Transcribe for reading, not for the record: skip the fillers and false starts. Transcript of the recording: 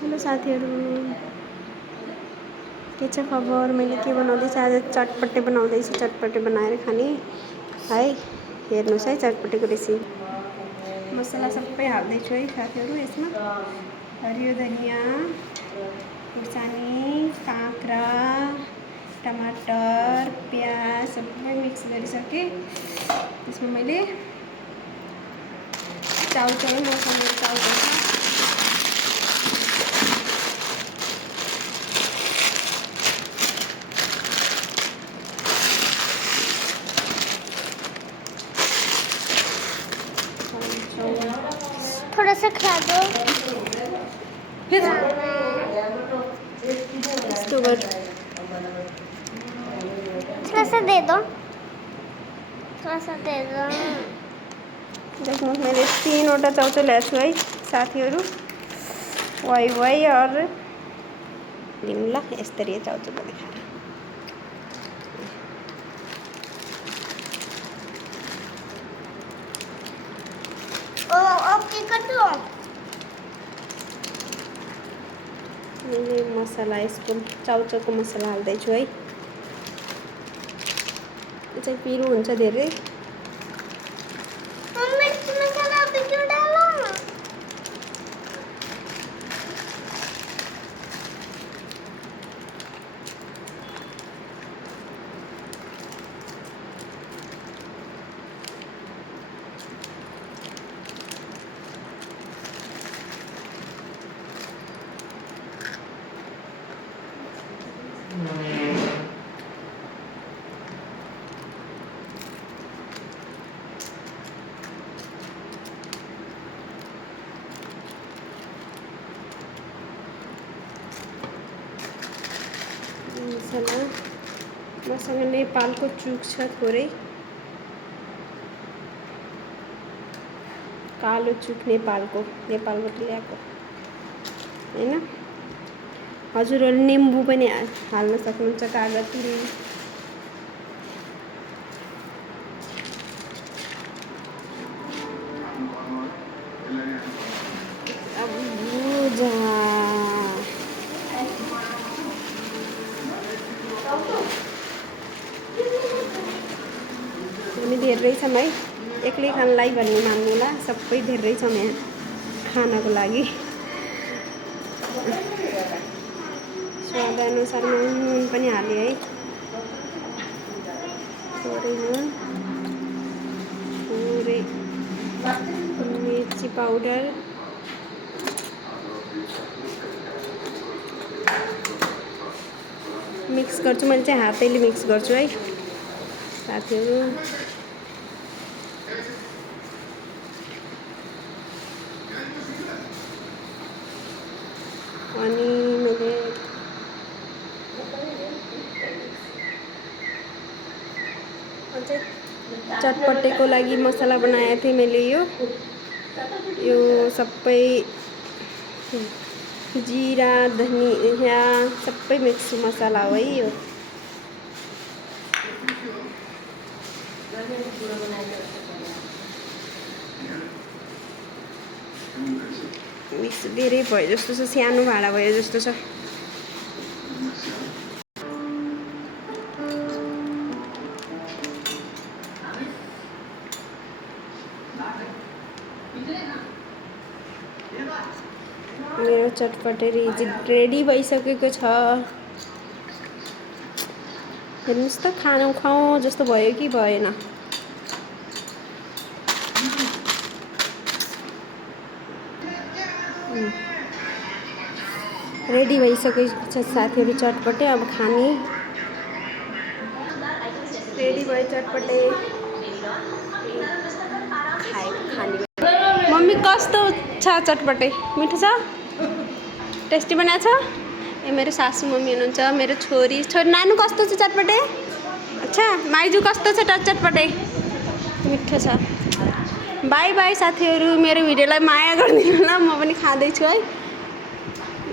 Hello साथीहरू, के छ खबर? मैले के बनाउँदैछु आज? चटपटे बनाउँदैछु। चटपटे बनाएर खाने है। हेर्नुहोस् है चटपटेको रेसिपी। मसला सबै हाल्दैछु है साथीहरू। यसमा हरियो धनिया, खुर्सानी, काँक्रा, टमाटर, प्याज सबै मिक्स गरिसकेँ। त्यसमा मैले चाउचाउ मसँग चाउचाउ छ। थोड़ा सा खा दो। फिर इसको कर थोड़ा सा दे दो, थोड़ा सा दे दो। देख्नुहोस् मैले 3वटा चाउचाउ ल्याएको छु है साथीहरू। वाइ और दिउँला यसरी चाउचाउ देखाएर ओके कर दो। मैले मसला यसको चाउचाउको मसला हाल्दैछु है। यो चाहिँ पिरो हुन्छ धेरै। मिर्च मसाला अभी क्यों डाला? मसला मसँग नेपालको चुक छ थोरै। कालो चुक नेपालबाट ल्याएको हैन। हजुरहरूले निम्बु पनि हाल्न सक्नुहुन्छ, कागती। अब भुजा हामी धेरै छौँ है। एक्लै खानलाई भन्ने मान्नुला, सबै धेरै छौँ यहाँ खानको लागि। स्वाद अनुसार नुन पनि हालेँ है। थोरै नुन, थोरै मिर्ची पाउडर, मिक्स गर्छु। मैले चाहिँ हातैले मिक्स गर्छु है साथीहरू। अनि मैले अझै चटपटेको लागि मसला बनाएको थिएँ मैले। यो सबै जिरा, धनिया सबै मिक्स मसला हो है यो। मिक्स धेरै भयो जस्तो छ, सानो भाँडा भयो जस्तो छ। मेरो चटपटे रेडी भइसकेको छ। हेर्नुहोस् त, खाना खाउँ जस्तो भयो कि भएन। रेडी भइसकेको छ साथीहरू चटपटे। अब खाने रेडी भयो चटपटे। खाने मम्मी कस्तो छ चटपटे? मिठो छ? टेस्टी बनाएको छ? ए मेरो सासू मम्मी हुनुहुन्छ। मेरो छोरी नानु कस्तो छ चटपटे? अच्छा, माइजू कस्तो छ चटपटे? मिठो छ। बाई बाई साथीहरू, मेरो भिडियोलाई माया गरिदिनु ल। म पनि खाँदैछु है।